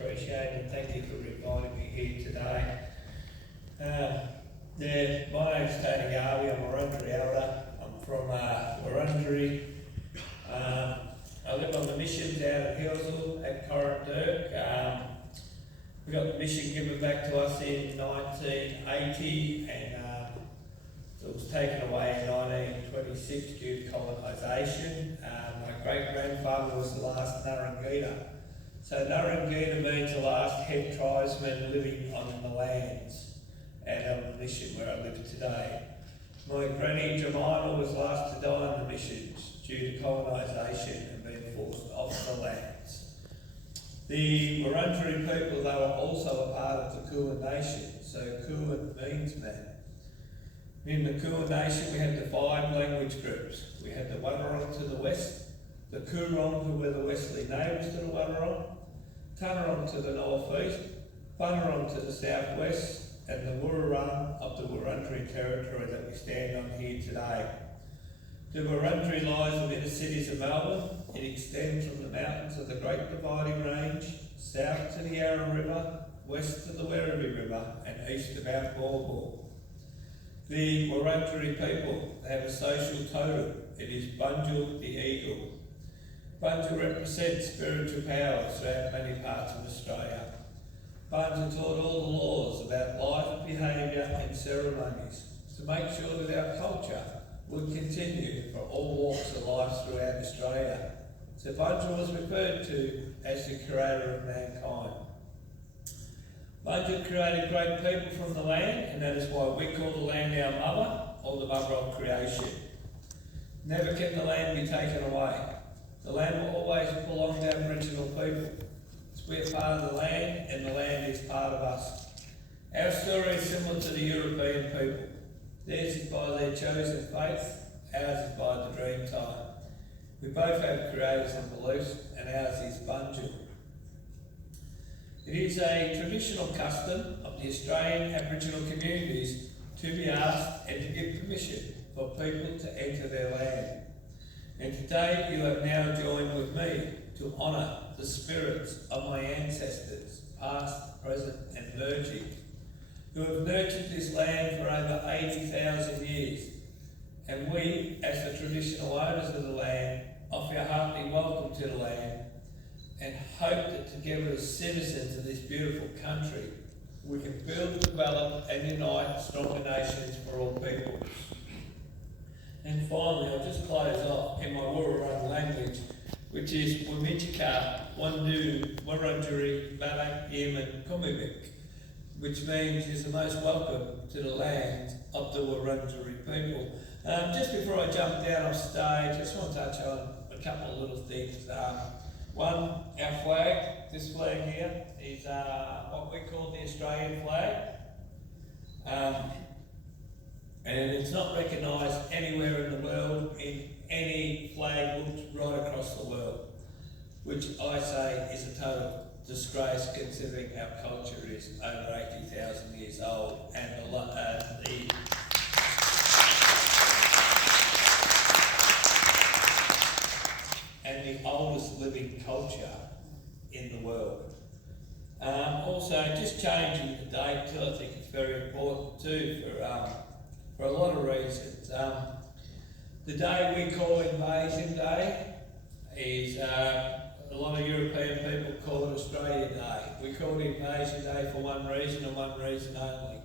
appreciate it. Thank you for inviting me here today. My name's Tony Garvey. I'm a Wurundjeri elder. I'm from Wurundjeri. I live on the mission down at Hillsville at Correndurk. We got the mission given back to us in 1980 and it was taken away in 1926 due to colonisation. My great-grandfather was the last Narangita. So Narangita means the last head tribesman living on the lands and on the mission where I live today. My granny Jemima was last to die on the missions due to colonisation and being forced off the lands. The Wurundjeri people, they were also a part of the Kulin Nation, so Kulin means man. In the Kulin Nation we had the 5 language groups. We had the Wadawurrung to the west, the Coorong who were the westerly neighbours to the Wadawurrung, Tanarong to the northeast, Bunurong to the southwest, and the Wurrung of the Wurundjeri territory that we stand on here today. The Wurundjeri lies within the cities of Melbourne. It extends from the mountains of the Great Dividing Range, south to the Yarra River, west to the Werribee River, and east of Mount Bawbor. The Wurundjeri people have a social totem. It is Bunjil the eagle. Bunjil represents spiritual powers throughout many parts of Australia. Bunjil taught all the laws about life, behaviour and ceremonies to make sure that our culture would continue for all walks of life throughout Australia. So Bunjil was referred to as the creator of mankind. Bunjil created great people from the land, and that is why we call the land our mother, or the mother of creation. Never can the land be taken away. The land will always belong to Aboriginal people. We are part of the land, and the land is part of us. Our story is similar to the European people. Theirs is by their chosen faith, ours is by the dream time. We both have creators and beliefs, and ours is Bunjil. It is a traditional custom of the Australian Aboriginal communities to be asked and to give permission for people to enter their land. And today you have now joined with me to honour the spirits of my ancestors, past, present and emerging, who have nurtured this land for over 80,000 years. And we, as the traditional owners of the land, offer a hearty welcome to the land and hope that together as citizens of this beautiful country, we can build, develop and unite stronger nations for all peoples. And finally, I'll just close off in my Wurrung language, which is Wimichika, Wandu, Wurundjeri, Malak, Yemen, Kumimik, which means is the most welcome to the land of the Wurundjeri people. Just before I jump down off stage, I just want to touch on a couple of little things. One, our flag, this flag here, is what we call the Australian flag. And it's not recognised anywhere in the world in any flag book right across the world, which I say is a total disgrace considering our culture is over 80,000 years old and the oldest living culture in the world. Also, just changing the date too, I think it's very important too for a lot of reasons. The day we call Invasion Day is, a lot of European people call it Australia Day. We call it Invasion Day for one reason and one reason only.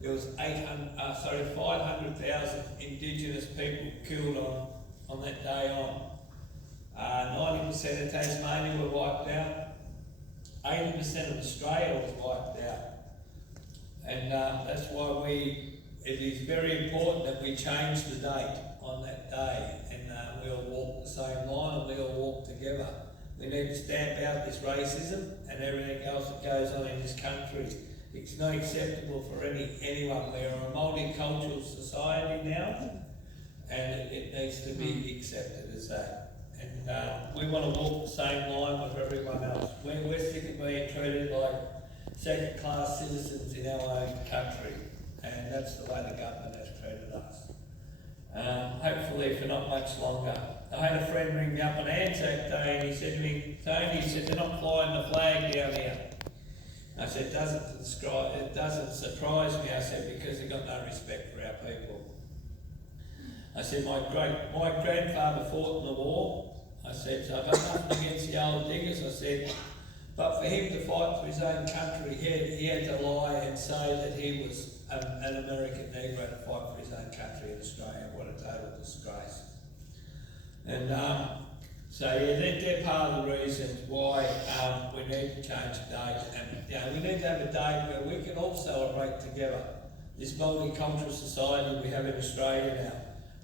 There was 500,000 Indigenous people killed on that day on. 90% of Tasmania were wiped out. 80% of Australia was wiped out. And that's why it is very important that we change the date on that day and we all walk the same line and we all walk together. We need to stamp out this racism and everything else that goes on in this country. It's not acceptable for anyone. We are a multicultural society now and it needs to be accepted as that. And we want to walk the same line with everyone else. We're sick of being treated like second-class citizens in our own country. And that's the way the government has treated us. Hopefully for not much longer. I had a friend ring me up on Anzac Day and he said to me, Tony, he said, they're not flying the flag down here. I said, it doesn't surprise me, I said, because they've got no respect for our people. I said, my grandfather fought in the war. I said, so I've got nothing against the old diggers. I said, but for him to fight for his own country, he had to lie and say that he was an American Negro to fight for his own country in Australia. What a total disgrace. And so yeah, they're part of the reasons why we need to change the date. And we need to have a day where we can all celebrate together. This multicultural society we have in Australia now.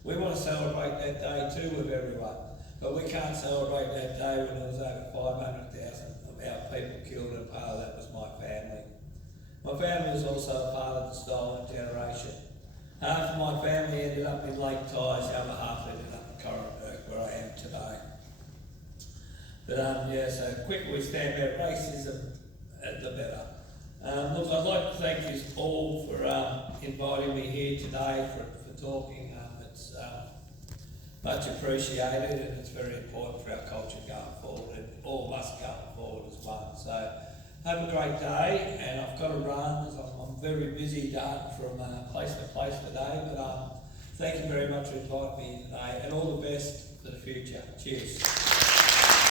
We want to celebrate that day too with everyone. But we can't celebrate that day when there was over 500,000 of our people killed, and part of that was my family. My family was also a part of the stolen generation. Half of my family ended up in Lake Tyers, the other half ended up in Coronderk, where I am today. But yeah, so quicker we stand out racism, the better. Look, I'd like to thank you all for inviting me here today for talking. It's much appreciated, and it's very important for our culture going forward, and all of us going forward as one. So have a great day, and I've got to run because I'm very busy darting from place to place today, but thank you very much for inviting me today, and all the best for the future. Cheers.